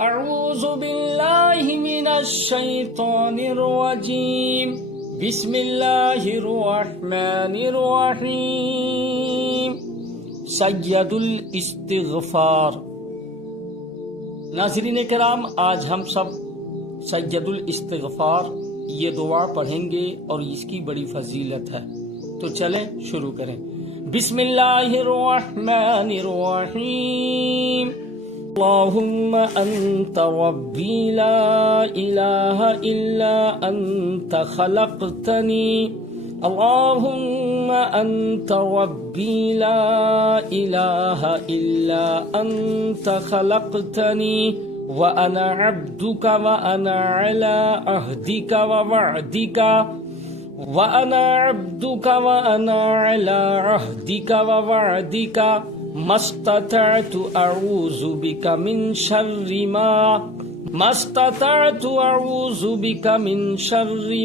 اعوذ باللہ من الشیطان الرجیم بسم اللہ الرحمن الرحیم سید الاستغفار۔ ناظرین کرام، آج ہم سب سید الاستغفار یہ دعا پڑھیں گے اور اس کی بڑی فضیلت ہے، تو چلیں شروع کریں۔ بسم اللہ الرحمن الرحیم۔ اللہم انت ربی لا الہ الا انت خلقتنی، اللہم انت ربی لا الہ الا انت خلقتنی وانا عبدک وانا علی عہدک ووعدک ما استطعت اعوذ بک من شر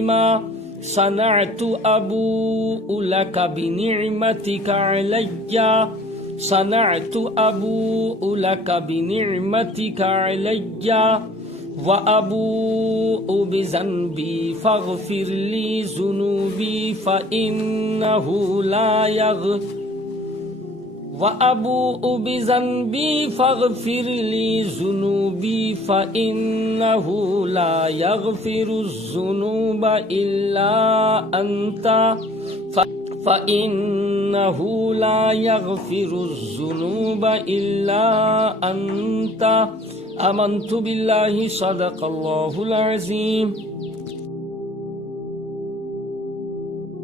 ما صنعت ابوء لک بنعمتک علی وابوء بذنبی فاغفر لی ذنوبی فإنہ لا يغفر الذنوب إلا أنت آمنت بالله صدق الله العظيم۔